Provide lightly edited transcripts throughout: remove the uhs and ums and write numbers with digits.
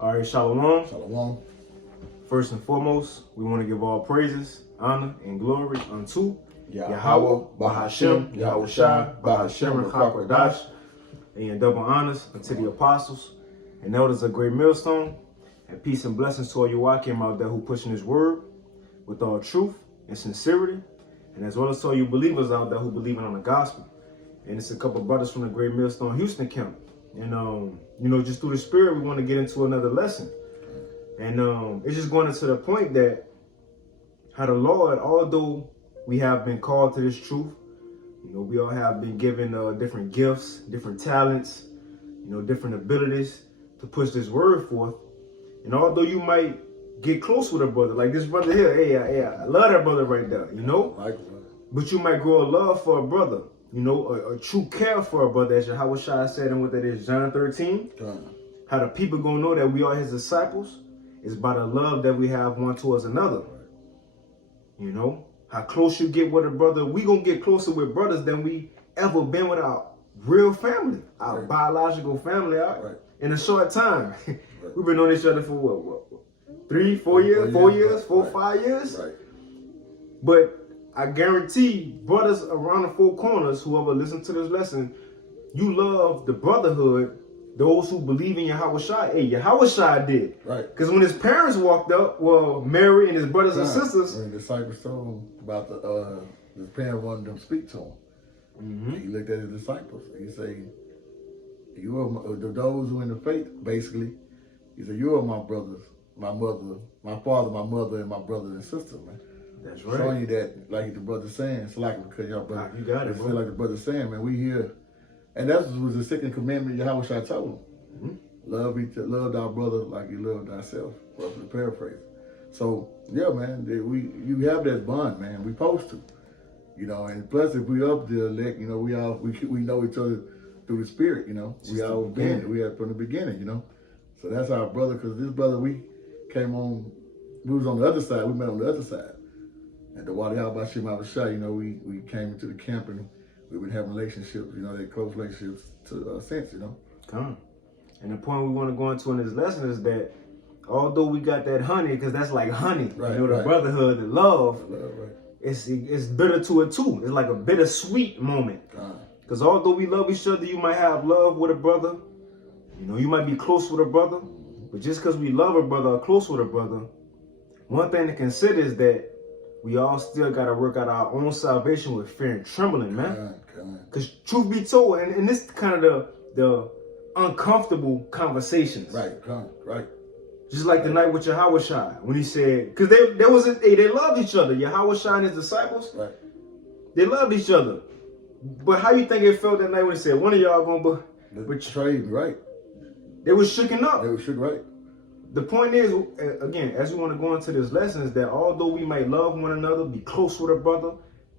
All right, Shalom. Shalom. First and foremost, we want to give all praises, honor, and glory unto Yahweh, Bahashem, Yahweh Shai, Bahashem, Rakakwadash, and double honors unto the apostles and elders of Great Millstone, and peace and blessings to all you Wakim out there who pushing his word with all truth and sincerity, and as well as to all you believers out there who believing on the gospel. And it's a couple brothers from the Great Millstone Houston camp. And just through the spirit, we want to get into another lesson. And it's just going into the point that how the Lord, although we have been called to this truth, we all have been given different gifts, different talents, different abilities to push this word forth. And although you might get close with a brother, like this brother here, hey, I love that brother right there, but you might grow a love for a brother, a true care for a brother, as Yahweh Shai said, and what that is, John 13. How the people gonna know that we are his disciples is by the love that we have one towards another. How close you get with a brother, we gonna get closer with brothers than we ever been with our real family, our biological family, in a short time. We've been on each other for what 3, 4 years, 4 years, 5 years. But I guarantee brothers around the four corners, whoever listens to this lesson, you love the brotherhood, those who believe in Yahweh Shai. Hey, Yahweh Shai did. Because when his parents walked up, well, Mary and his brothers and sisters. When the disciples told him about his parents wanted them to speak to him. He looked at his disciples. He said, you are those who in the faith, basically. He said, you are my brothers, my mother, my father, my mother, and my brothers and sisters, man. That's right. Showing you that, like the brother saying, it's like because y'all brother. You got it, bro. Like the brother saying, man, we here. And that was the second commandment Yahweh Shai told him. Love thy brother like you love thyself, roughly paraphrase. So, yeah, man, you have that bond, man. We supposed to. And plus if we up the elect, we know each other through the spirit, We all been, we had from the beginning, So that's our brother, because this brother, we was on the other side, we met on the other side. At the Wadi Al-Bashim Al-Shai, we came into the camp and we've been having relationships, that close relationships since, Come. And the point we want to go into in this lesson is that although we got that honey, because that's like honey, the brotherhood, the love, it's bitter to it too. It's like a bittersweet moment. Because although we love each other, you might have love with a brother, you might be close with a brother, but just because we love a brother or close with a brother, one thing to consider is that we all still got to work out our own salvation with fear and trembling, man. Because truth be told, and this kind of the uncomfortable conversations. Right. Just like the night with Yahweh Shai, when he said, because they loved each other. Yahweh Shai and his disciples, they loved each other. But how you think it felt that night when he said, one of y'all gonna betray me, right? They were shooken up. They were shook, right? The point is, again, as we want to go into this lesson, is that although we might love one another, be close with a brother,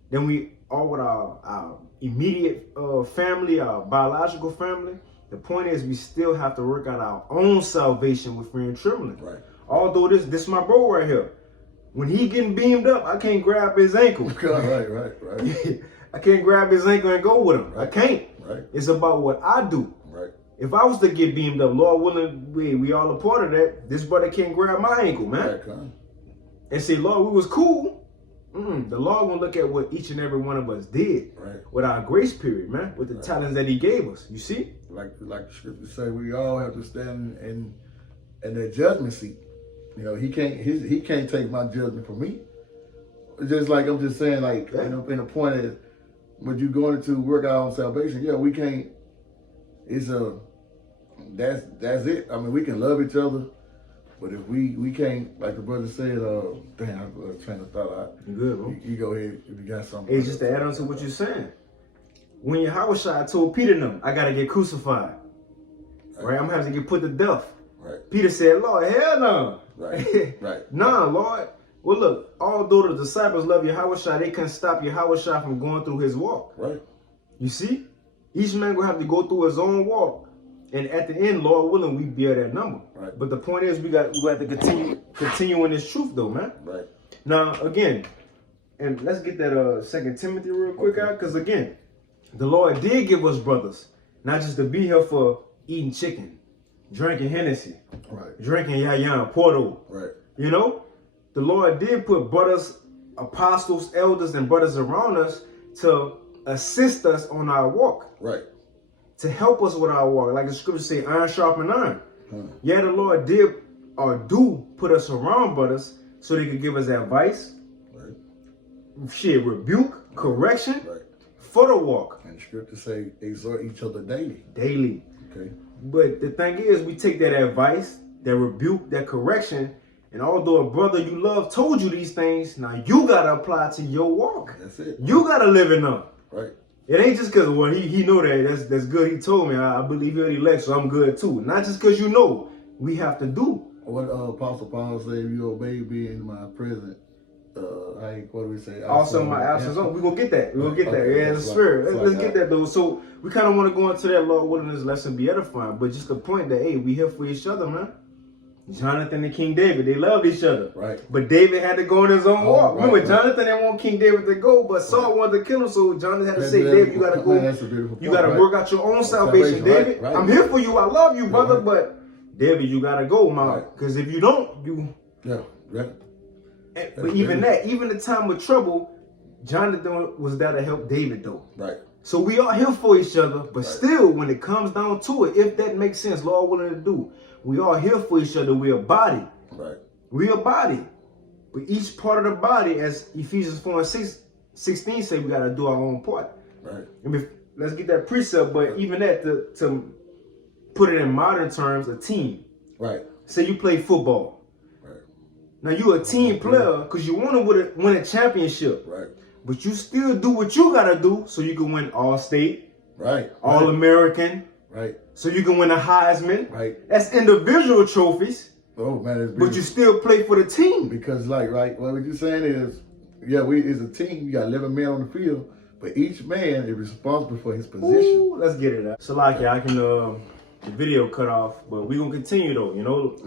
then we are with our immediate family, our biological family. The point is, we still have to work out our own salvation with fear and trembling. Although this is my bro right here. When he getting beamed up, I can't grab his ankle. Right. I can't grab his ankle and go with him. I can't. It's about what I do. If I was to get beamed up, Lord willing, we all a part of that. This brother can't grab my ankle, man. And say, Lord, we was cool. The Lord gonna look at what each and every one of us did with our grace period, man, with the talents that he gave us. You see? Like the scriptures say, we all have to stand in that judgment seat. He can't take my judgment from me. Just like I'm just saying, like in a point is, when you going to work out on salvation, we can't. That's it. I mean, we can love each other, but if we can't, like the brother said, damn, I was trying to thought out. You good, bro? You go ahead if you got something. It's just to add on to what you're saying. When Yahweh Shai told Peter them, I gotta get crucified. Right? I'm gonna have to get put to death. Peter said, Lord, hell no. Nah, Lord. Well, look, although the disciples love Yahweh Shai, they couldn't stop Yahweh Shai from going through his walk. You see? Each man will have to go through his own walk. And at the end, Lord willing, we bear that number. But the point is, we have to continue in this truth, though, man. Now, again, and let's get that 2 Timothy real quick out, because again, the Lord did give us brothers, not just to be here for eating chicken, drinking Hennessy, Right. drinking Yaya Porto. Right. You know, the Lord did put brothers, apostles, elders, and brothers around us to assist us on our walk, Right. to help us with our walk. Like the scripture say, iron sharpen iron. Huh. Yeah, the Lord did or do put us around brothers so they could give us advice, Right. shit, rebuke, correction Right. for the walk And the scripture say exhort each other daily. daily. Okay. But the thing is, we take that advice, that rebuke, that correction, and although a brother you love told you these things, now you gotta apply to your walk. That's it. You gotta live in them. Right. It ain't just because well he know that's good. He told me I believe he'll elect, so I'm good too. Not just because you know. We have to do. What Apostle Paul said, if you obey me in my present, what do we say? Also, my absence. Oh, we gonna get that. We gonna get that. Okay, Yeah, that's the spirit. right. Let's That's get that though. So we kind of want to go into that Lord willing this lesson be edifying, but just the point that hey, we here for each other, man. Jonathan and King David, they loved each other. Right. But David had to go on his own walk. Right, Remember, right. Jonathan didn't want King David to go, but Saul wanted to kill him, so Jonathan had to say, David, you gotta go. Man, that's a beautiful You point, gotta right? work out your own salvation, David. Right. I'm here for you. I love you, brother, Right. but David, you gotta go, man. Right. Because if you don't, you. Yeah. Yeah. But even that, even the time of trouble, Jonathan was there to help David, though. Right. So we are here for each other, but still, when it comes down to it, if that makes sense, Lord willing to do, we are here for each other. We are body. Right. We a body. But each part of the body, as Ephesians 4:16 say, we got to do our own part. Right. Let's get that precept, but even that, to put it in modern terms, a team. Right. Say you play football. Right. Now you're a team player because you want to win a championship. Right. But you still do what you got to do so you can win All-State, Right. All-American, Right. so you can win a Heisman. Right. That's individual trophies. Oh man, it's But you still play for the team. because right, what you're saying is, yeah, we as a team, you got 11 men on the field, but each man is responsible for his position. Ooh, let's get it out. So like, I can the video cut off, but we gonna continue though. You know,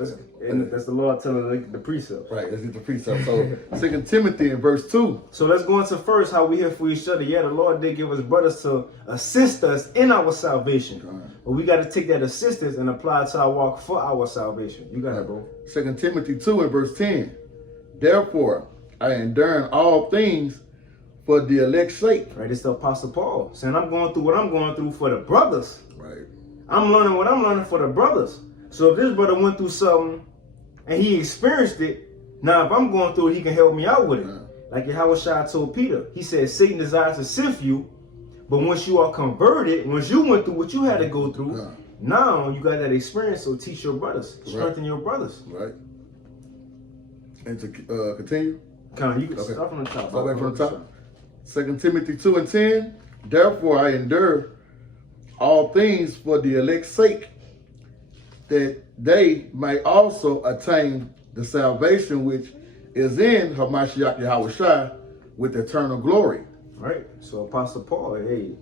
and that's the Lord telling the precept. Right, let's get the precept. So 2 Timothy in verse 2. So let's go into first how we here for each other. Yeah, the Lord did give us brothers to assist us in our salvation, but we got to take that assistance and apply it to our walk for our salvation. You got it, bro. 2 Timothy 2 and verse 10. Therefore, I endure all things for the elect's sake. Right, it's the Apostle Paul saying, I'm going through what I'm going through for the brothers. Right. I'm learning what I'm learning for the brothers. So if this brother went through something and he experienced it, now if I'm going through it, he can help me out with it. Like Yahushua told Peter, he said, Satan desires to sift you, but once you are converted, once you went through what you had to go through, now you got that experience, so teach your brothers, strengthen your brothers. Right. And to continue. Kind of, you can start from the top. Start back from the top. 2 Timothy 2 and 10. Therefore I endure all things for the elect's sake, that they may also attain the salvation which is in Hamashiach Yahushua with eternal glory. Right. So Apostle Paul, hey,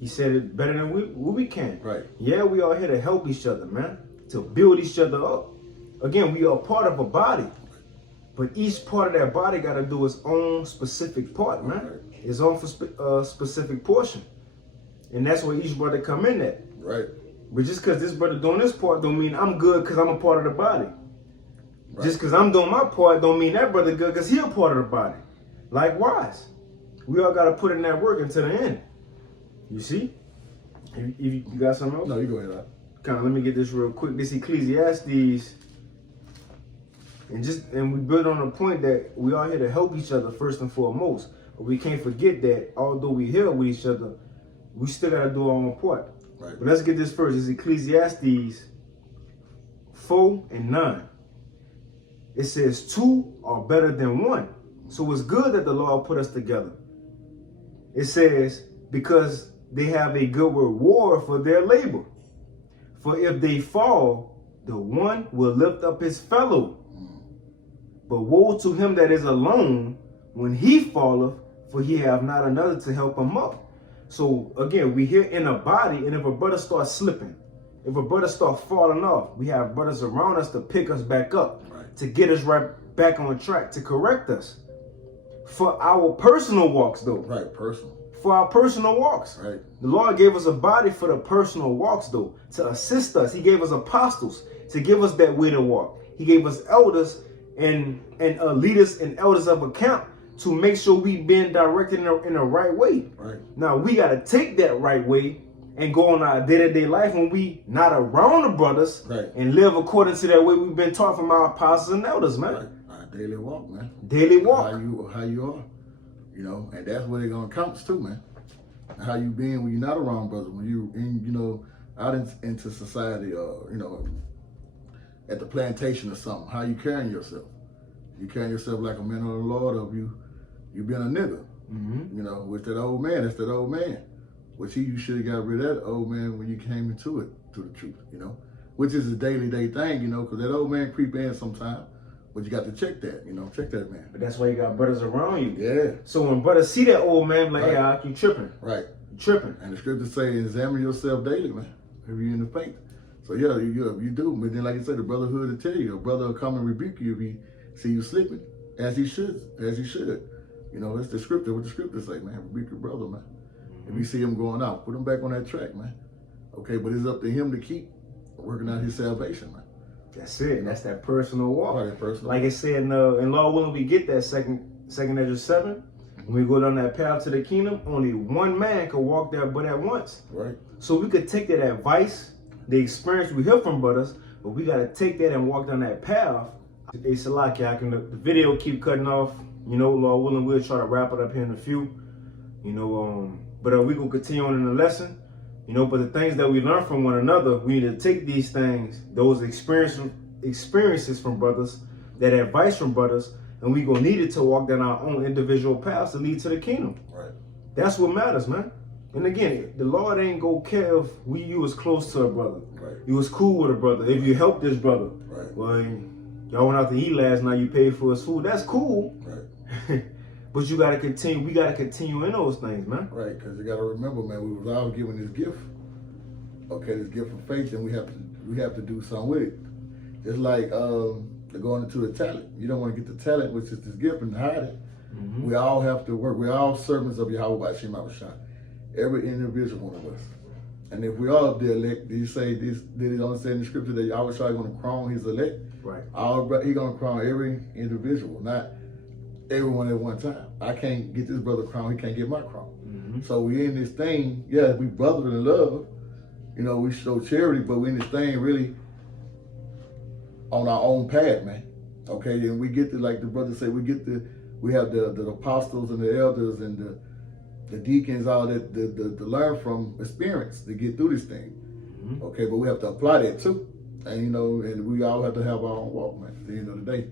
he said it better than we can. Right. Yeah, we are here to help each other, man, to build each other up. Again, we are part of a body, but each part of that body got to do its own specific part, man. Right. Its own specific portion, and that's where each brother come in at. Right. But just because this brother doing this part don't mean I'm good because I'm a part of the body. Right. Just because I'm doing my part don't mean that brother good because he a part of the body. Likewise, we all got to put in that work until the end. You see? You got something else? No, you go ahead. Kind of, let me get this real quick. This Ecclesiastes, and we build on the point that we are here to help each other first and foremost. But we can't forget that although we here with each other, we still got to do our own part. Right. But let's get this first. It's Ecclesiastes 4 and 9. It says 2 are better than 1. So it's good that the Lord put us together. It says, because they have a good reward for their labor. For if they fall, the one will lift up his fellow. But woe to him that is alone when he falleth, for he have not another to help him up. So again, we here in a body, and if a brother starts slipping, if a brother starts falling off, we have brothers around us to pick us back up, to get us right back on track, to correct us. For our personal walks though. Right, personal. for our personal walks. Right. The Lord gave us a body for the personal walks, though, to assist us. He gave us apostles to give us that way to walk. He gave us elders and leaders and elders of account to make sure we being directed in the right way. Right. Now, we got to take that right way and go on our day-to-day life when we not around the brothers, right, and live according to that way we've been taught from our apostles and elders, man. Right. Our daily walk, man. Daily walk. How you are. You know, and that's where they're gonna count too, man. How you being when you're not around brothers, when you in, you know, out into society, or you know, at the plantation or something. How you carrying yourself? You carrying yourself like a man of the Lord, or you being a nigga? Mm-hmm. You know, with that old man, that's that old man. Which you should have got rid of that old man when you came into it, to the truth, you know. Which is a daily day thing, you know, because that old man creep in sometime. But you got to check that, you know, check that man. But that's why you got brothers around you. Yeah. So when brothers see that old man, like, Right. hey, you tripping. Right. You tripping. And the scriptures say, examine yourself daily, man, if you're in the faith. So yeah, you do. But then, like I said, the brotherhood will tell you. A brother will come and rebuke you if he see you slipping, as he should. You know, it's the scripture. What the scriptures say, man, rebuke your brother, man. If you see him going out, put him back on that track, man. Okay, but it's up to him to keep working out his salvation, man. That's it. That's that personal walk. Right, personal. Like it said in Law Willing, we get that second Ezra 7. When we go down that path to the kingdom, only one man can walk there but at once. Right. So we could take that advice, the experience we hear from brothers, but we got to take that and walk down that path. Hey, Salaki, the video keep cutting off. You know, Law Willing, we'll try to wrap it up here in a few. You know, but we gonna continue on in the lesson. You know, but the things that we learn from one another, we need to take these things, those experiences from brothers, that advice from brothers, and we gonna need it to walk down our own individual paths to lead to the kingdom. Right. That's what matters, man. And again, the Lord ain't gonna care if you was close to a brother. Right. You was cool with a brother. If you helped this brother. Right. Well, y'all went out to eat last night, you paid for his food. That's cool. Right. But you gotta continue. We gotta continue in those things, man. Right, because you gotta remember, man, we was all given this gift. Okay, this gift of faith, and we have to do something with it. Just like going into the talent. You don't want to get the talent, which is this gift, and hide it. Mm-hmm. We all have to work. We're all servants of Yahweh B'Shem Abishai. Every individual one of us. And if we are the elect, did it only say in the scripture that Yahweh is going to crown his elect? Right. He's going to crown every individual, not everyone at one time. I can't get this brother crown, he can't get my crown. Mm-hmm. So we in this thing, yeah, we brother in love, you know, we show charity, but we in this thing really on our own path, man. Okay, then we get to, like the brother said, we have the apostles and the elders and the deacons, all that to learn from experience to get through this thing. Mm-hmm. Okay, but we have to apply that too. And you know, and we all have to have our own walk, man, at the end of the day,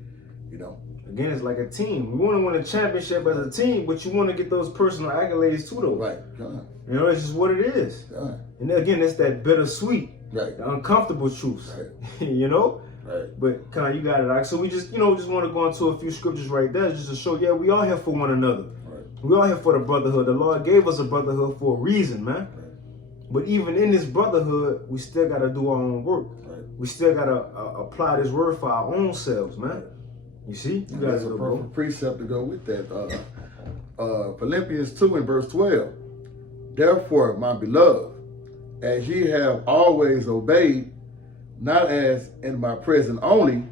you know. Again, it's like a team. We want to win a championship as a team, but you want to get those personal accolades too, though. Right. You know, it's just what it is. And again, it's that bittersweet, right, the uncomfortable truths. Right. You know? Right. But you got it. Right? So we just want to go into a few scriptures right there just to show, yeah, we all here for one another. Right. We all here for the brotherhood. The Lord gave us a brotherhood for a reason, man. Right. But even in this brotherhood, we still got to do our own work. Right. We still got to apply this word for our own selves, man. Right. You see? You guys a perfect precept to go with that. Philippians 2 and verse 12. Therefore, my beloved, as ye have always obeyed, not as in my presence only,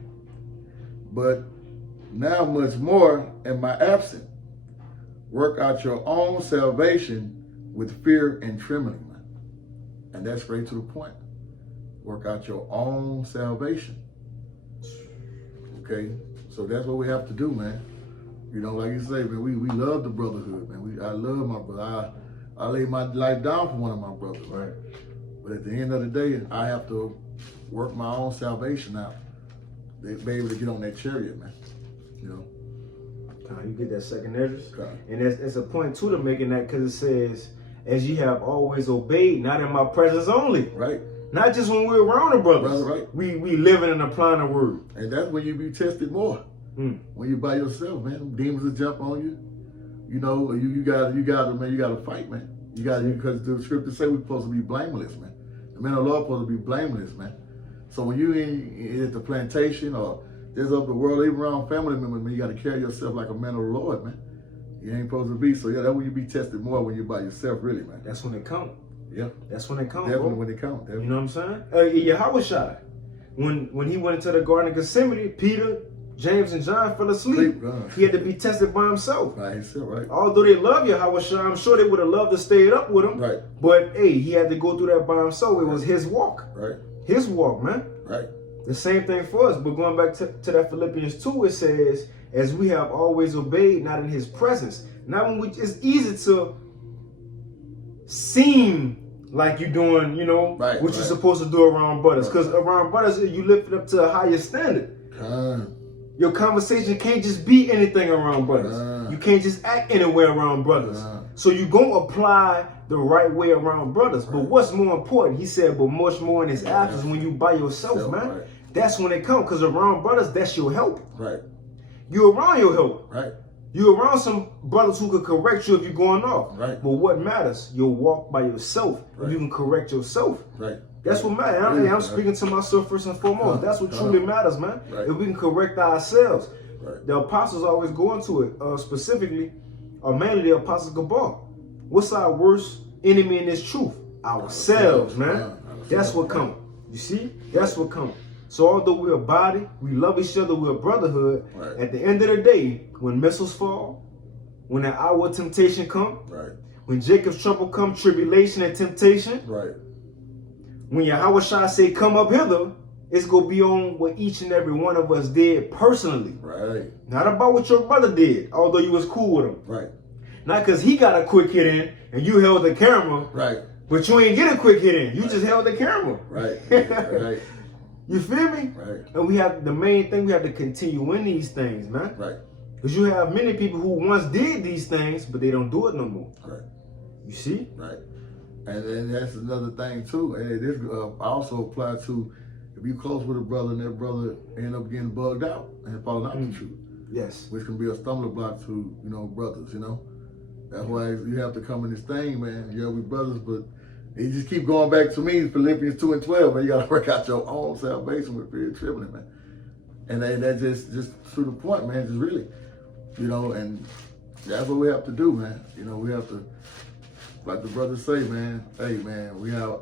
but now much more in my absence, work out your own salvation with fear and trembling. Man. And that's straight to the point. Work out your own salvation. Okay? So that's what we have to do, man. You know, like you say, man, we love the brotherhood, man. I love my brother. I lay my life down for one of my brothers. Right. But at the end of the day, I have to work my own salvation out. They be able to get on that chariot, man. You know. You get that second Ezra. And it's a point too to making that, because it says, as ye have always obeyed, not in my presence only. Right. Not just when we're around the brothers. Right. We living and applying the word. And that's when you be tested more. When you by yourself, man. Demons will jump on you. You know, you gotta fight, man. Because the scriptures say we're supposed to be blameless, man. The men of the Lord supposed to be blameless, man. So when you at the plantation or there's up the world, even around family members, man, you gotta carry yourself like a man of the Lord, man. You ain't supposed to be. So yeah, that's when you be tested more when you're by yourself, really, man. That's when it counts. Yeah. That's when it counts, Definitely bro. when it counts. You know what I'm saying? Yahushua, when he went into the Garden of Gethsemane, Peter, James, and John fell asleep. He had to be tested by himself. By himself, right? Although they love Yahushua, I'm sure they would have loved to stay up with him. Right. But hey, he had to go through that by himself. It was his walk. Right. His walk, man. Right. The same thing for us. But going back to that Philippians 2, it says, as we have always obeyed, not in his presence. Not when it's easy to seem like you're doing, what you're supposed to do around brothers. Because around brothers, you lift it up to a higher standard. Your conversation can't just be anything around brothers. You can't just act anywhere around brothers. So you're going to apply the right way around brothers. But what's more important, he said, but much more in his absence when you by yourself, man. Right. That's when it comes. Because around brothers, that's your help. Right. You around your help. Right. You around some brothers who could correct you if you're going off. Right. But what matters, you'll walk by yourself. Right. You can correct yourself. Right. That's what matters. I'm speaking to myself first and foremost. That's what truly matters, man. Right. If we can correct ourselves. Right. The apostles always go into it, specifically, or mainly the apostles Gabal. What's our worst enemy in this truth? Ourselves, man. That's what comes. You see? That's what comes. So although we're a body, we love each other, we're a brotherhood. Right. At the end of the day, when missiles fall, when the hour of temptation come, Right. when Jacob's trouble come, tribulation and temptation, Right. when Yahushua say, come up hither, it's going to be on what each and every one of us did personally. Right. Not about what your brother did, although you was cool with him. Right. Not because he got a quick hit in and you held the camera, Right. but you ain't get a quick hit in. You just held the camera. Right. Right. You feel me? Right. And we have the main thing, we have to continue in these things, man. Right. Because you have many people who once did these things, but they don't do it no more. Right. You see? Right. And then that's another thing too. Hey, this also apply to if you close with a brother and that brother end up getting bugged out and falling out the truth. Yes. Which can be a stumbling block to, brothers, That's why you have to come in this thing, man. Yeah, we brothers, but you just keep going back to me, Philippians 2:12, man. You gotta work out your own salvation with fear and trembling, man. And that's just to the point, man, just really. And that's what we have to do, man. We have to, like the brothers say, man, hey man,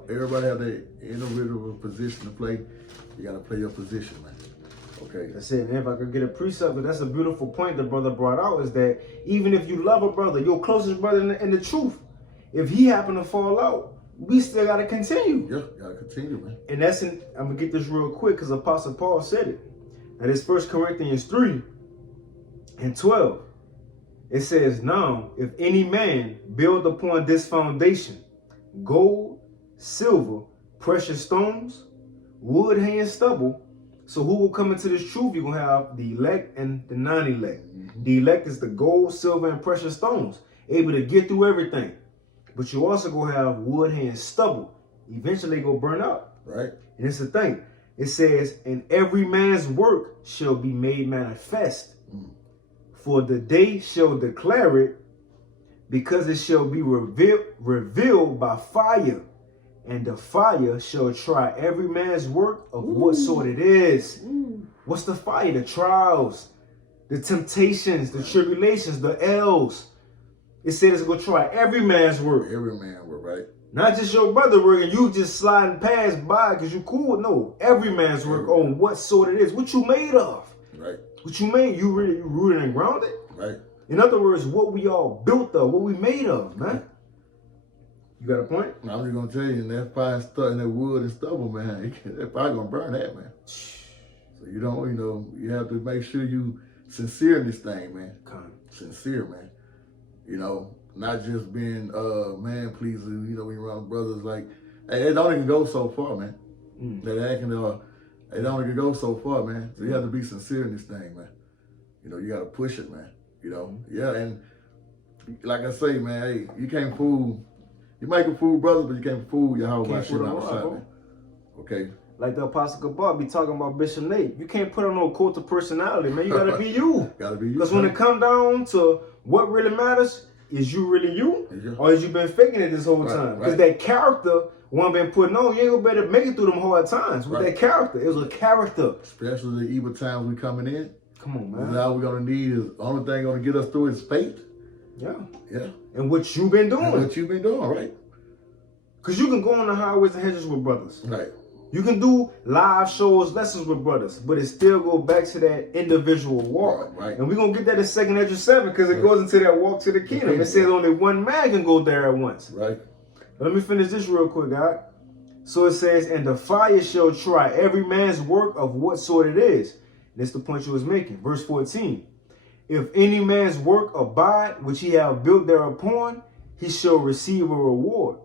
everybody have their individual position to play. You gotta play your position, man. Okay. That's it. And if I could get a precept, but that's a beautiful point the brother brought out, is that even if you love a brother, your closest brother in the truth, if he happen to fall out, we still gotta continue. Yeah, gotta continue, man. And I'm gonna get this real quick because Apostle Paul said it. And it's 1 Corinthians 3:12. It says, now, if any man build upon this foundation, gold, silver, precious stones, wood, hay, and stubble, so who will come into this truth? You're going to have the elect and the non-elect. Mm-hmm. The elect is the gold, silver, and precious stones, able to get through everything. But you also going to have wood, hay, and stubble. Eventually, they go burn out. Right. And it's the thing. It says, and every man's work shall be made manifest. For the day shall declare it, because it shall be revealed by fire. And the fire shall try every man's work of what sort it is. What's the fire? The trials, the temptations, the tribulations, the L's. It said it's going to try every man's work. Every man work, right? Not just your brother work and you just sliding past by because you cool. No, every man's work on what sort it is. What you made of. Right. What you made, you really rooted and grounded. Right. In other words, what we all built of, what we made of, man. You got a point? I'm just gonna tell you, and that fire stuck in that wood and stubble, man. That fire gonna burn that, man. So you don't, you have to make sure you sincere in this thing, man. Sincere, man. Not just being man pleaser. When you're around brothers, like, hey, it don't even go so far, man. That acting, it don't even go so far, man. So you have to be sincere in this thing, man. You gotta push it, man. Yeah, and like I say, man, hey, you can't fool. You might can fool brothers, but you can't fool Yahweh shit outside, man. Okay. Like the Apostle Gabal be talking about Bishop Nate. You can't put on no cult of personality, man. You gotta be you. Gotta be you. Because when it come down to what really matters, is you really you? Or has you been faking it this whole time? Because that character one been putting on, you ain't gonna better make it through them hard times with that character. It was a character. Especially the evil times we coming in. Come on, man. Now we're gonna need is the only thing gonna get us through is faith. Yeah. Yeah. And what you've been doing. And what you've been doing, right? Because you can go on the highways and hedges with brothers. Right. You can do live shows, lessons with brothers, but it still go back to that individual walk. Right. And we're going to get that in 2nd Ezra 7 because it goes into that walk to the kingdom. It says only one man can go there at once. Right. But let me finish this real quick, God. So it says, and the fire shall try every man's work of what sort it is. And that's the point you was making. Verse 14. If any man's work abide, which he have built thereupon, he shall receive a reward.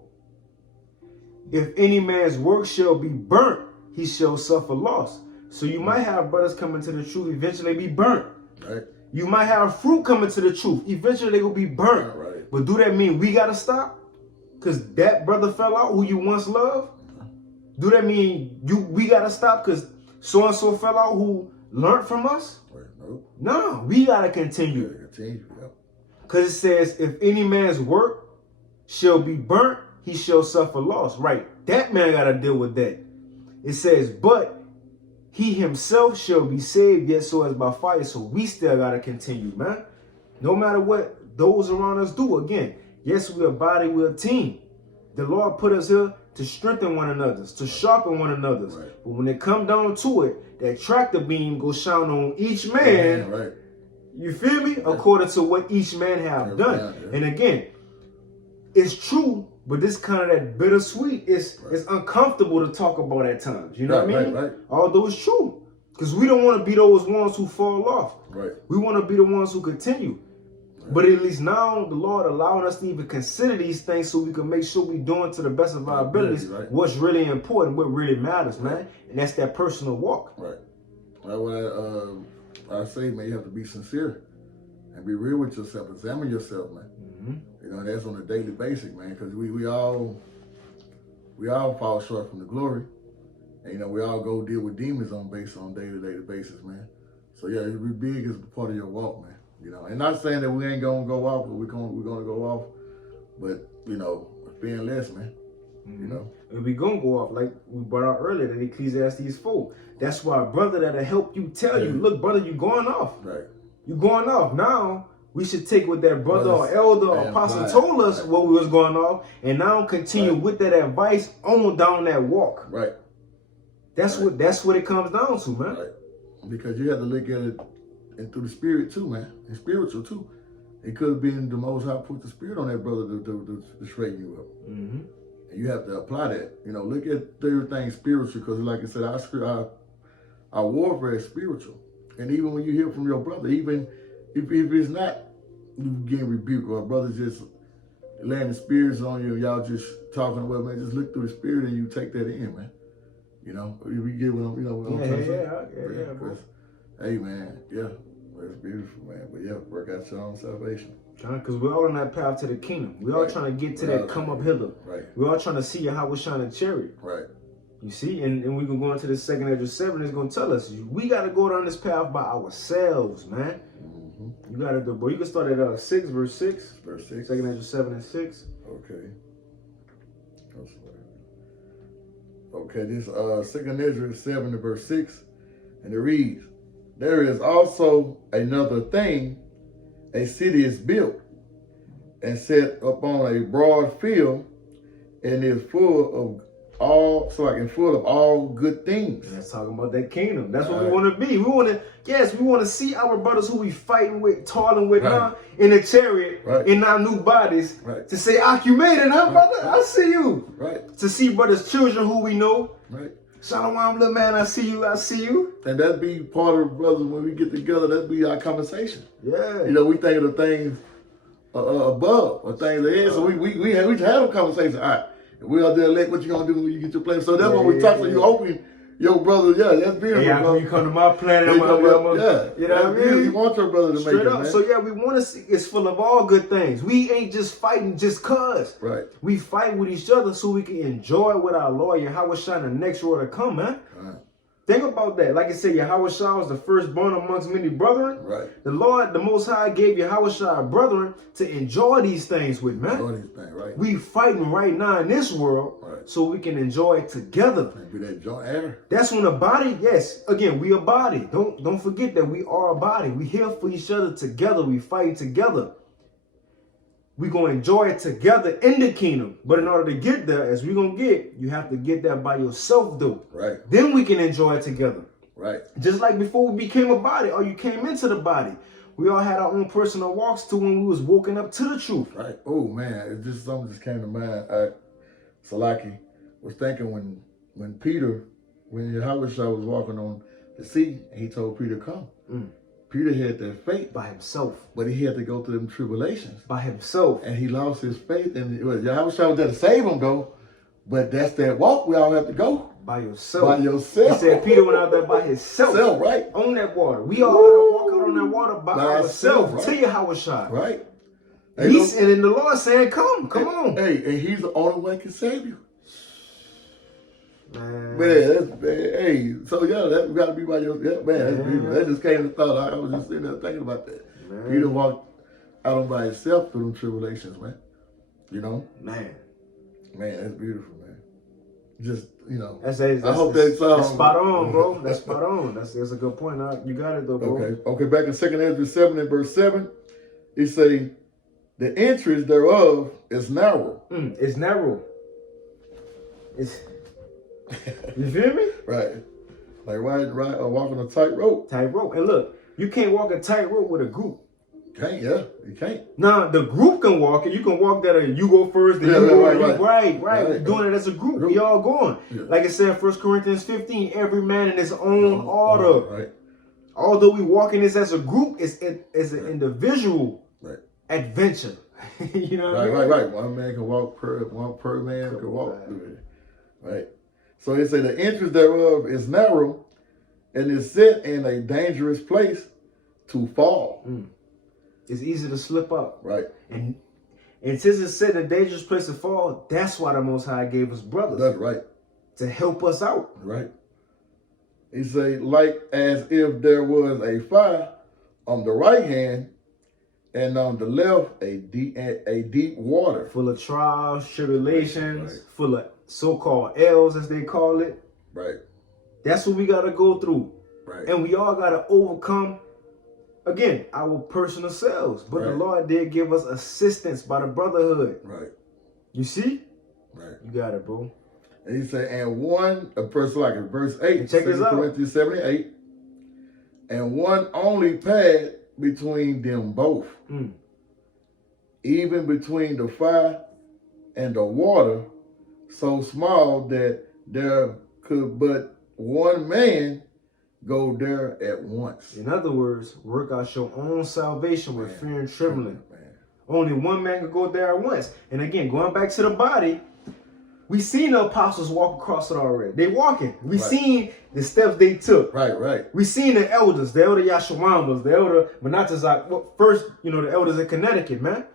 If any man's work shall be burnt, he shall suffer loss. So you might have brothers coming to the truth, eventually be burnt. Right. You might have fruit coming to the truth, eventually they will be burnt. Right. But do that mean we got to stop? Because that brother fell out who you once loved? Do that mean we got to stop because so-and-so fell out who learned from us? Right. No. No, we got to continue. Continue. Yeah. Because it says, if any man's work shall be burnt, he shall suffer loss. Right. That man got to deal with that. It says, but he himself shall be saved, yet so as by fire. So we still got to continue, man. No matter what those around us do. Again, yes, we're a body, we're a team. The Lord put us here to strengthen one another, to sharpen one another. Right. But when it come down to it, that tractor beam goes shine on each man. Right. You feel me? According to what each man have done. Yeah. And again, it's true, but this kind of that bittersweet, it's uncomfortable to talk about at times. You know what I mean? Right. Although it's true. Because we don't want to be those ones who fall off. Right. We want to be the ones who continue. Right. But at least now the Lord allowing us to even consider these things so we can make sure we're doing to the best of our abilities what's really important, what really matters, man. And that's that personal walk. Right. That's why I say, man, you have to be sincere and be real with yourself. Examine yourself, man. You know, that's on a daily basis, man, because we all fall short from the glory. And, you know, we all go deal with demons on day-to-day basis, man. So, yeah, be big is part of your walk, man. You know, and not saying that we ain't going to go off, but we're going to go off. But, you know, being less, man. You know, and we gonna go off like we brought out earlier in Ecclesiastes 4. That's why a brother that'll help you tell you, look, brother, you going off. Right. You going off. Now we should take what that brother or elder or apostle told us what we was going off, and now continue with that advice on down that walk. Right. That's what it comes down to, man. Right. Because you have to look at it and through the spirit too, man. And spiritual too. It could have been the Most High put the spirit on that brother to straighten you up. Mm-hmm. You have to apply that. You know, look at everything spiritual, because like I said, our warfare is spiritual. And even when you hear from your brother, even if it's not you getting rebuked or a brother just laying the spirits on you, y'all just talking about, man, just look through the spirit and you take that in, man. You know, if you get what I'm, you know what I'm trying to say? Yeah, bro. Hey, man, yeah, that's beautiful, man. But yeah, work out your own salvation. Because we're all on that path to the kingdom. We're all trying to get to that come up hither. Right. We're all trying to see how we're shining chariot. Right. You see, and we can go into the 2nd Ezra 7. It's going to tell us we got to go down this path by ourselves, man. Mm-hmm. You got to do, boy. You can start at 6, verse 6. Verse 6. 2nd Ezra 7 and 6. Okay. Okay, this 2nd Ezra 7 and verse 6, and it reads, there is also another thing. A city is built and set upon a broad field, and is full of all good things. That's talking about that kingdom. That's what we want to be. We want to see our brothers who we fighting with, toiling with now in the chariot, in our new bodies, to say, you made it, huh, brother? I see you. Right. To see brothers' children who we know. Right. Shalom, little man, I see you. And that be part of, brothers, when we get together, that be our conversation. Yeah. You know, we think of the things above or things ahead. So we had a conversation. All right, we out there, what you gonna do when you get your place? So that's what we talk. So you hoping your brother, that's beautiful. Yeah, bro. You come to my planet, you know what I mean? You want your brother to straight make up. it, man. So yeah, we want to see it's full of all good things. We ain't just fighting just cause. Right. We fight with each other so we can enjoy with our Lord and how we're shining the next world to come, man. Right. Think about that. Like I said, Yahushua was the firstborn amongst many brethren. Right. The Lord, the Most High, gave Yahushua brethren to enjoy these things with, man. Enjoy these things, right. We fighting right now in this world so we can enjoy it together. Be that joint air. That's when a body, yes, again, we a body. Don't forget that we are a body. We here for each other together. We fight together. we're going to enjoy it together in the kingdom. But in order to get there, as we're going to get, you have to get there by yourself, though. Right. Then we can enjoy it together. Right. Just like before we became a body, or you came into the body. We all had our own personal walks to when we was woken up to the truth. Right. Oh, man. It just something just came to mind. Salaki was thinking when Peter, when Yahweh was walking on the sea, he told Peter, come. Peter had that faith By himself. but he had to go through them tribulations. By himself. And he lost his faith. And Yahweh was there to save him, though. But that's that walk we all have to go. By yourself. By yourself. He said Peter went out there by himself. Self, right. On that water. We all got to walk out on that water by ourselves, ourselves. right. Till Yahweh shine. Right. And then the Lord saying, come on. Hey, and he's the only one that can save you. Man. Hey, so yeah, that got to be by your, yeah, man, that's beautiful. That just came to thought. I was just sitting there thinking about that. Man. Peter walked out by himself through them tribulations, man. You know? Man, that's beautiful, man. Just, you know. That's spot on, bro. That's spot on. That's a good point. You got it, though, bro. Okay, back in 2 Ezra 7 and verse 7, it say, the entrance thereof is narrow. It's narrow. It's, you feel me? Right. Like walking a tightrope. Tightrope. And look, you can't walk a tightrope with a group. You can't. Nah, the group can walk it. You can walk that. You go first, then you go. Right. We're doing it as a group. We all going. Yeah. Like it said, 1 Corinthians 15. Every man in his own order. Right. Although we walking this as a group, it's an individual adventure. You know what I mean? Right. One man can walk one per man can walk through it. Right. So it say the entrance thereof is narrow, and is set in a dangerous place to fall. It's easy to slip up. Right. And since it's set in a dangerous place to fall, that's why the Most High gave us brothers. That's right. To help us out. Right. He say, like as if there was a fire on the right hand, and on the left a deep water. Full of trials, tribulations, Right. full of so-called L's, as they call it. Right. That's what we got to go through. Right. And we all got to overcome, again, our personal selves. But the Right. Lord did give us assistance by the brotherhood. Right. You see? Right. You got it, bro. And he say, and one, verse 8, And check this 2 out. Corinthians 7:8, and one only path between them both, even between the fire and the water, so small that there could but one man go there at once. In other words, work out your own salvation with fear and trembling. Man. Only one man could go there at once. And again, going back to the body, we seen the apostles walk across it already. They walking. We seen the steps they took. Right. We seen the elders, the elder Yashawandas, the elder Manatazak. Well, first, the elders in Connecticut, man.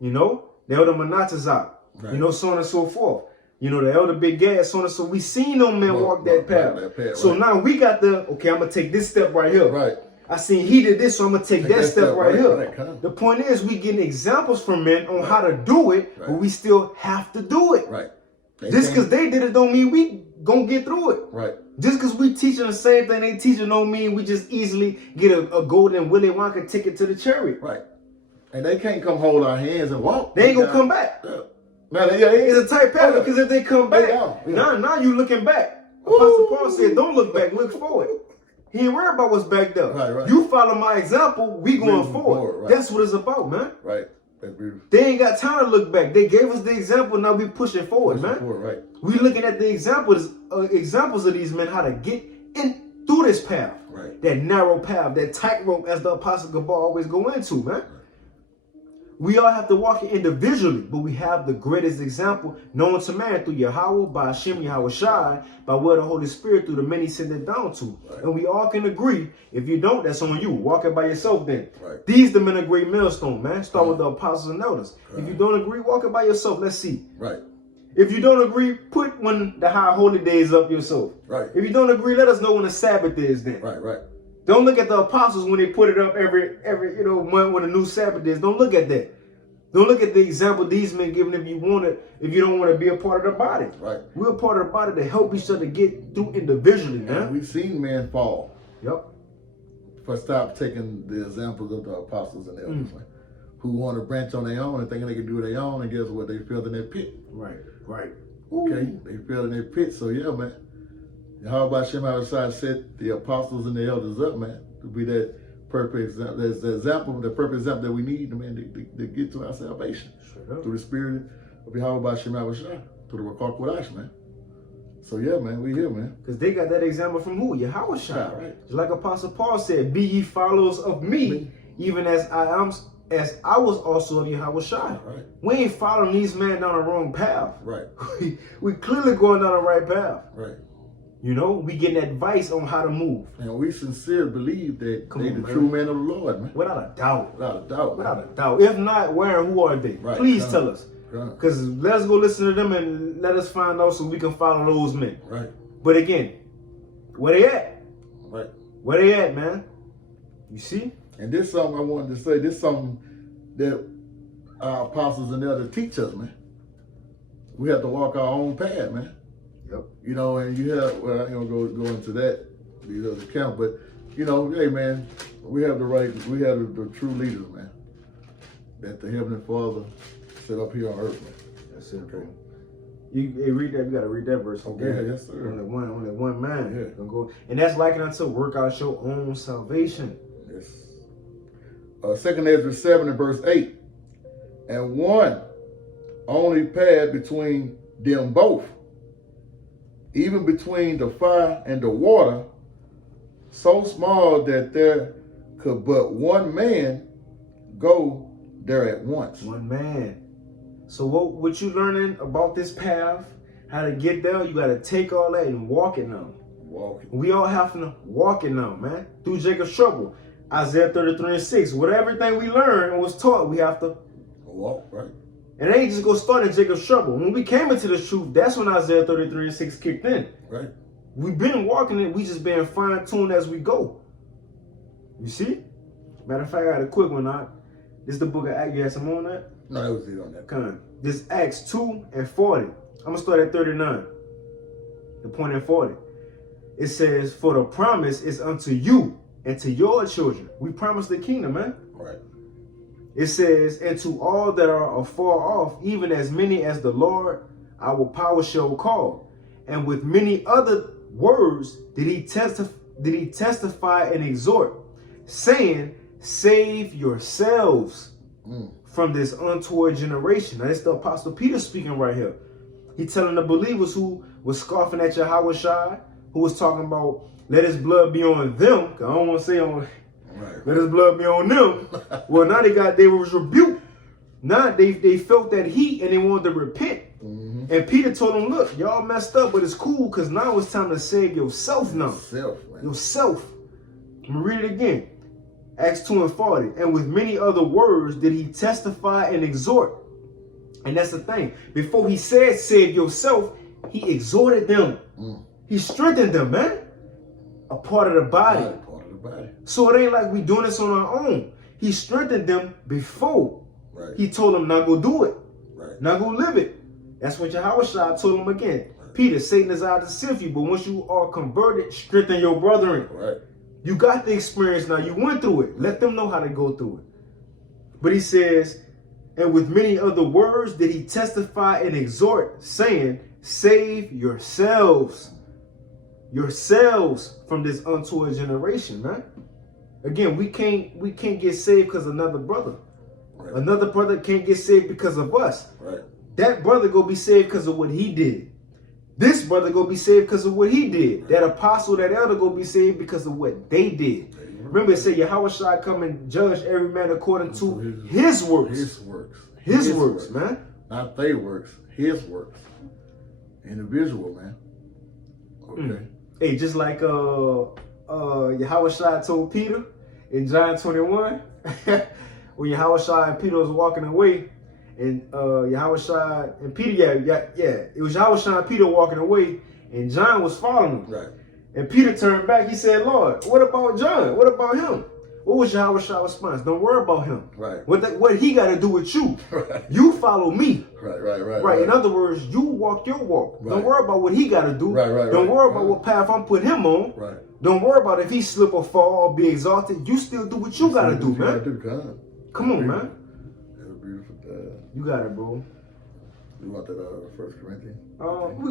The elder Manatazak. Right. So on and so forth. The elder Big Gad, so on and so. We seen them men walk that path. So now we got I'm going to take this step right here. Right. I seen he did this, so I'm going to take that step right here. Right. The point is, we getting examples from men on how to do it, but we still have to do it. Right. Just because they did it don't mean we gonna get through it. Right. Just because we teaching the same thing they teaching don't mean we just easily get a golden Willy Wonka ticket to the chariot. Right. And they can't come hold our hands and walk. They ain't gonna come back. It's a tight path because if they come back, now you looking back. Apostle Paul said, don't look back, look forward. He ain't worried about what's back there. Right. You follow my example, we going forward. Right. That's what it's about, man. Right. That's beautiful. They ain't got time to look back. They gave us the example, now we pushing forward, man. Right. We looking at the examples of these men, how to get in through this path. Right. That narrow path, that tightrope, as the Apostle Gabal always go into, man. We all have to walk it individually, but we have the greatest example known to man through Yahweh, by Hashem Yahweh Shai, by word of the Holy Spirit, through the many sent it down to. Right. And we all can agree. If you don't, that's on you. Walk it by yourself then. Right. These the men of great millstone, man. Start with the apostles and elders. If you don't agree, walk it by yourself. Let's see. Right. If you don't agree, put when the high holy days up yourself. Right. If you don't agree, let us know when the Sabbath is then. Right. Don't look at the apostles when they put it up every month when a new Sabbath is. Don't look at that. Don't look at the example these men giving if you don't want to be a part of the body. Right. We're a part of the body to help each other get through individually, man. And we've seen men fall. Yep. But stop taking the examples of the apostles and elders. who want to branch on their own and thinking they can do their own, and guess what? They fell in that pit. Right. Okay, they fell in that pit. So yeah, man. How about Shem Shai set the apostles and the elders up, man, to be that perfect example, the perfect example that we need, man, to get to our salvation through the Spirit of Yahweh Shem Shai, through the Rakak Kodash, man. So yeah, man, we here, man. Because they got that example from who? Yahweh Shai. Right. Just like Apostle Paul said, be ye followers of me, even as I was also of Yahweh Shai. Right. We ain't following these men down the wrong path. Right. We clearly going down the right path. Right. You know, we getting advice on how to move. And we sincerely believe that Come they on, the man. true man of the Lord, man. Without a doubt. Without a doubt. Without a doubt. If not, where and who are they? Right. Please Come. tell us. Because let's go listen to them and let us find out so we can follow those men. Right. But again, where they at? Right. Where they at, man? You see? And this something I wanted to say. This something that our apostles and elders teach us, man. We have to walk our own path, man. Yep. You know, and you have, well, I ain't gonna go into that, these other account, but, you know, hey, man, we have the true leaders, man, that the Heavenly Father set up here on earth, man. That's it, bro. You read that, you gotta read that verse. Okay, yeah, yes, sir. Only one man. Yeah. Gonna go. And that's likened unto work out your own salvation. Yes. 2 Ezra 7 and verse 8. And one only path between them both, even between the fire and the water, so small that there could but one man go there at once. One man. So what you learning about this path, how to get there, you got to take all that and walk it now. Walking. We all have to walk it now, man. Through Jacob's trouble. Isaiah 33 and 6. With everything we learned and was taught, we have to walk, right? And it ain't just gonna start in Jacob's trouble. When we came into this truth, that's when Isaiah 33 and 6 kicked in. Right. We've been walking it, we just been fine-tuned as we go. You see? Matter of fact, I got a quick one out. This is the book of Acts. You had some on that? No, that was it on that. Come on. This Acts 2 and 40. I'm gonna start at 39. The point at 40. It says, for the promise is unto you and to your children. We promised the kingdom, man. Right. It says, and to all that are afar off, even as many as the Lord our power shall call. And with many other words did he testify and exhort, saying, save yourselves from this untoward generation. Now, this is the Apostle Peter speaking right here. He telling the believers who was scoffing at Yahweh Shai, who was talking about, let his blood be on them. I don't want to say on, right. Let his blood be on them. Well, now they was rebuked. Now they felt that heat and they wanted to repent. Mm-hmm. And Peter told them, look, y'all messed up, but it's cool because now it's time to save yourself now. Yourself. I'm going to read it again. Acts 2 and 40. And with many other words did he testify and exhort. And that's the thing. Before he said save yourself, he exhorted them. He strengthened them, man. A part of the body. So it ain't like we doing this on our own. He strengthened them before. Right. He told them, now go do it. Right. Now go live it. That's what Yahweh Shai told him again. Right. Peter, Satan is out to sift you, but once you are converted, strengthen your brethren. Right. You got the experience now. You went through it. Let them know how to go through it. But he says, and with many other words did he testify and exhort, saying, save yourselves from this untoward generation, man. Again, we can't get saved because another brother. Right. Another brother can't get saved because of us. Right. That brother go be saved because of what he did. This brother go be saved because of what he did. Right. That apostle, that elder go be saved because of what they did. Right. Remember it said Yahweh shall come and judge every man according to his works. His works, man. Not their works, his works. Individual, man. Okay. Hey, just like Yahweh Shai told Peter in John 21, when Yahweh Shai and Peter was walking away, and Yahweh Shai and Peter, it was Yahweh Shai and Peter walking away, and John was following him. Right. And Peter turned back. He said, Lord, what about John? What about him? What was Yahweh Shai's response? Don't worry about him. Right. What he got to do with you? Right. You follow me. Right. In other words, you walk your walk. Right. Don't worry about what he got to do. Don't worry about what path I'm putting him on. Right. Don't worry about if he slip or fall or be exalted. You still do what you got to do, man. Come on, man. You got it, bro. You want that 1 Corinthians?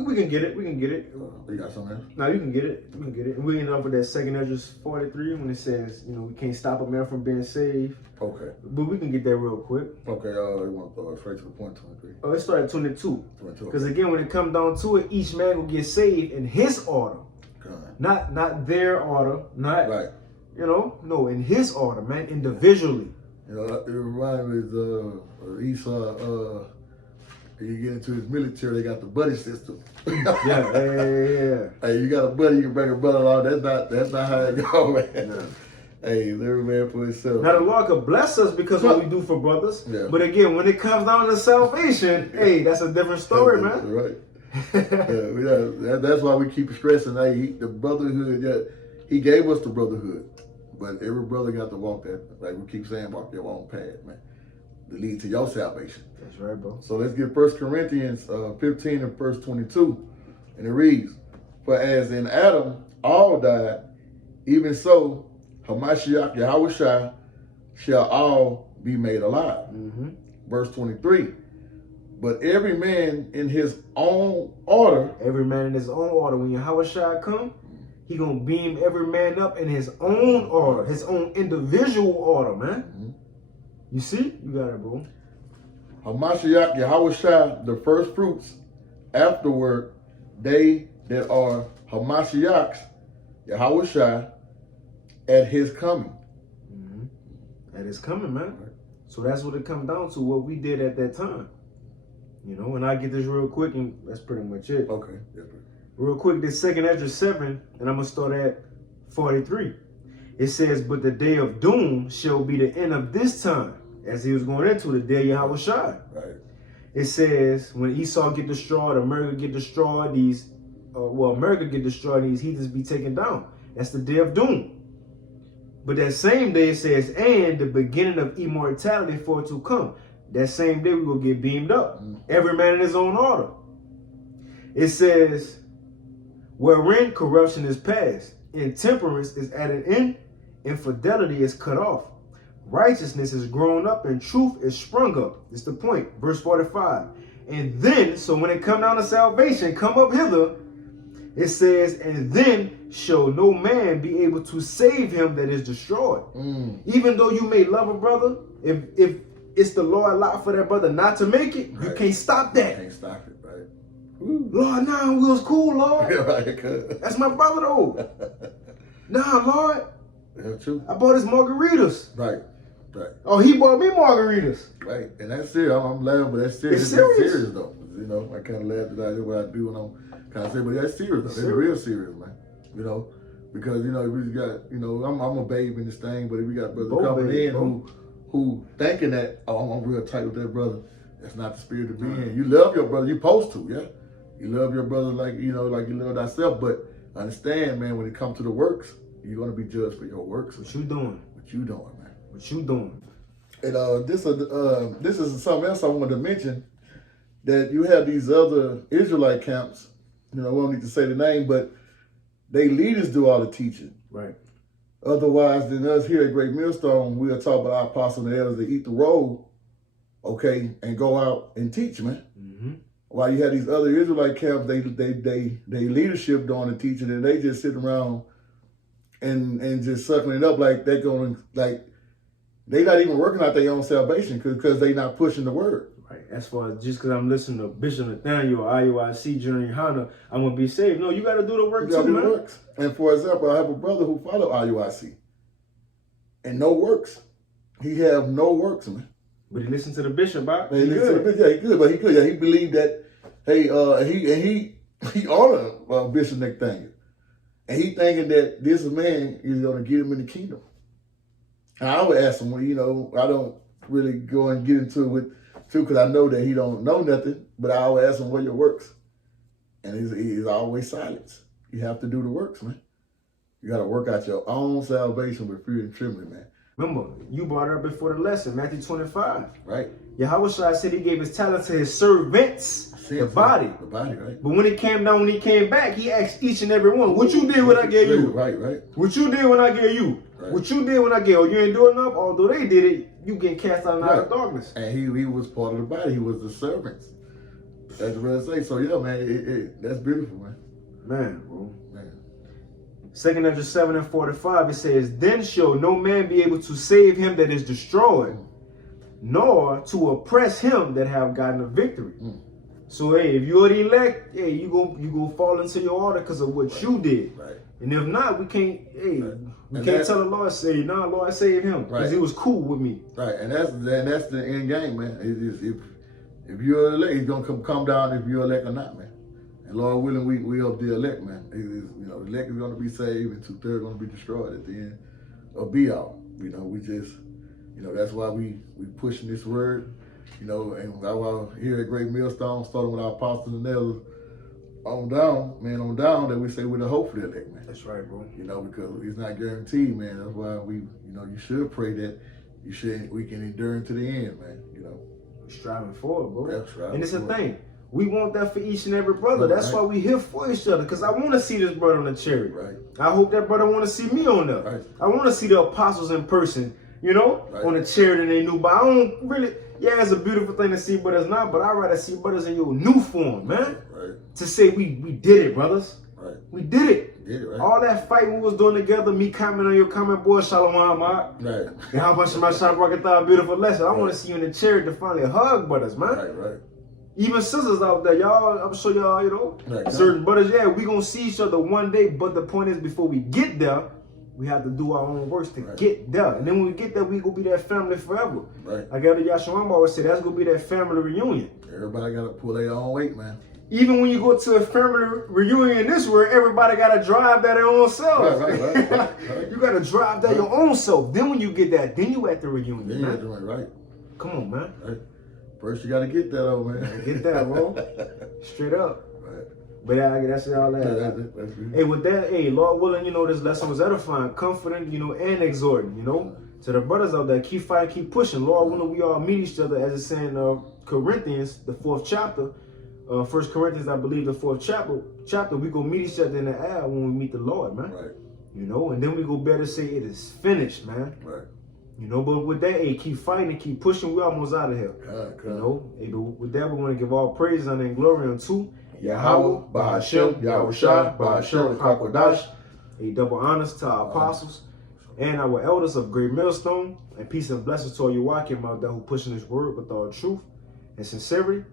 We can get it. We can get it. You got something else? No, you can get it. You can get it. And we end up with that 2 Ezra 43 when it says, you know, we can't stop a man from being saved. Okay. But we can get that real quick. Okay, you want to go straight to the point, 23. Oh, it started at 22. 22. Because again, when it comes down to it, each man will get saved in his order. God. Not their order. Not, Right. you know, no, in his order, man, individually. You know, it reminds me of Esau, you get into his military, they got the buddy system. Yeah. Hey, you got a buddy, you can bring a brother along. That's not how it go, man. No. Hey, every man for himself. Now the Lord could bless us because of what we do for brothers. Yeah. But again, when it comes down to salvation, hey, that's a different story, That's man. right. That's why we keep stressing. Hey, the brotherhood. Yeah, he gave us the brotherhood, but every brother got to walk that. Like we keep saying, walk your own path, man, to lead to your salvation. That's right, bro. So let's get 1 Corinthians 15 and verse 22, and it reads, "For as in Adam all died, even so Hamashiach Yahushua shall all be made alive." Mm-hmm. Verse 23. But every man in his own order. Every man in his own order. When Yahushua come, he gonna beam every man up in his own order, his own individual order, man. Mm-hmm. You see? You got it, bro. Hamashiach Yahushua, the first fruits. Afterward, they that are Hamashiachs, Yahushua, at his coming. Mm-hmm. At his coming, man. So that's what it comes down to, what we did at that time. You know, and I get this real quick, and that's pretty much it. Okay. Yes, Real quick, this 2 Ezra 7, and I'm going to start at 43. It says, "But the day of doom shall be the end of this time," as he was going into the day of Yahushua. right. It says, when Esau get destroyed, America get destroyed, America get destroyed, these heathens be taken down. That's the day of doom. But that same day it says, "And the beginning of immortality for to come." That same day we will get beamed up. Every man in his own order. It says, "Wherein corruption is past, intemperance is at an end, infidelity is cut off. Righteousness is grown up, and truth is sprung up." It's the point. Verse 45. And then, so when it come down to salvation, come up hither, it says, "And then shall no man be able to save him that is destroyed." Even though you may love a brother, if it's the Lord allowed for that brother not to make it, you can't stop that. Can't stop it, right? Lord, nah, we was cool, Lord. Right. That's my brother, though. Nah, Lord, That's true. I bought his margaritas. Right. Right. Oh, he bought me margaritas. Right. And that's serious. I'm laughing, but that's serious. It's serious. serious, though. You know, I kind of laugh at that. What I do when I'm kind of serious, but that's serious, though. It's real serious, man. You know, because, you know, we got, you know, I'm a babe in this thing, but if we got brothers coming in who thinking that, oh, I'm real tight with that brother, that's not the spirit of being. You love your brother, you're supposed to, yeah. You love your brother like, you know, like you love thyself, but understand, man, when it comes to the works, you're going to be judged for your works. What you doing? What you doing, man? What you doing? And this is something else I wanted to mention, that you have these other Israelite camps, you know, we don't need to say the name, but they leaders do all the teaching. Right. Otherwise, than us here at Great Millstone, we'll talk about our apostles and elders that eat the roll, okay, and go out and teach, man. Mm-hmm. While you have these other Israelite camps, they leadership doing the teaching, and they just sit around and just suckling it up like they're going, like they not even working out their own salvation because they not pushing the word. Right. As far as just because I'm listening to Bishop Nathaniel or IUIC, Journey Hunter, I'm going to be saved. No, you got to do the work You gotta too, do the man. works. And for example, I have a brother who follow IUIC and no works. He have no works, man. But he listened to the bishop, right? He good. Yeah, he good, but he good. Yeah, he believed that. Hey, he honored Bishop Nathaniel, and he thinking that this man is going to get him in the kingdom. And I would ask him, well, you know, I don't really go and get into it with too, because I know that he don't know nothing. But I always ask him, what your works? And he's always silence. You have to do the works, man. You got to work out your own salvation with fear and trembling, man. Remember, you brought it up before the lesson, Matthew 25. Right. Yahushua said he gave his talent to his servants, the body. The body, right. But when it came down, when he came back, he asked each and every one, what you did when I gave you? Right, right. What you did when I gave you? Right. What you did when I gave you? You ain't doing enough? Although they did it, you getting cast out of darkness. And he was part of the body. He was the servants. That's what I say. So, yeah, man, that's beautiful, man. Man, bro. Man. 2 Ezra 7:45, it says, then shall no man be able to save him that is destroyed, nor to oppress him that have gotten a victory. So, hey, if you're the elect, hey, you go fall into your order because of what you did. Right. And if not, we can't, hey, we And can't tell the Lord, say, nah, Lord, save him. Because he was cool with me. Right. And that's the end game, man. It is, if you're elect, he's going to come down if you're elect or not, man. And Lord willing, we up the elect, man. It is, the elect is going to be saved and 2/3 going to be destroyed at the end of be all. We just, that's why we pushing this word, and while here at Great Millstone, starting with our apostles and elders, on down, that we say we're the hope for the elect, man. That's right, bro. Because it's not guaranteed, man. That's why you should pray that we can endure to the end, man. We're striving forward, bro. Yeah, striving and it's a forward. thing. We want that for each and every brother. That's why we here for each other. Because I want to see this brother on the chariot. Right. I hope that brother want to see me on there. Right. I want to see the apostles in person, on the chariot and they new. But I don't really, it's a beautiful thing to see brothers now, but I'd rather see brothers in your new form, man. Right. To say we did it, brothers. Right. We did it. Did it, right. All that fight we was doing together, me commenting on your comment, boy, Shalom, Mark. Right. And how much of my shot rocket thought beautiful lesson. I want to see you in the chariot to finally hug brothers, man. Right. Even sisters out there, y'all, I'm sure y'all, Right. certain brothers, we gonna see each other one day, but the point is before we get there, we have to do our own works to get there. And then when we get there, we gonna be that family forever. Right. Like Elder Yashua always said, that's gonna be that family reunion. Everybody got to pull their own weight, man. Even when you go to a family reunion in this world, everybody gotta drive that their own self. Right. You gotta drive that your own self. Then when you get that, then you at the reunion. Then man. you're doing right. Come on, man. Right. First, you got to get that, though, man. Get that, bro. Straight up. Right. But that's all that. That's good. Hey, with that, Lord willing, this lesson was edifying, comforting, and exhorting, To the brothers out there, keep fighting, keep pushing. Lord willing, we all meet each other, as it's saying in Corinthians, the 4th chapter. 1 Corinthians, I believe, the 4th chapter. We gonna meet each other in the air when we meet the Lord, man. Right. And then we go better say it is finished, man. Right. But with that, keep fighting and keep pushing. We almost out of here. But with that, we want to give all praise, honor, and glory unto Yahweh, Bahashem, Yahushua, Bahashem, Kakodash. Double honors to our apostles and our elders of Great Millstone, and peace and blessings to all you walking out there who pushing this word with all truth and sincerity,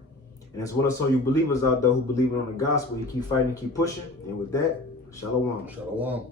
and as well as all you believers out there who believe on the gospel. You keep fighting, keep pushing, and with that, shalom. Shalom.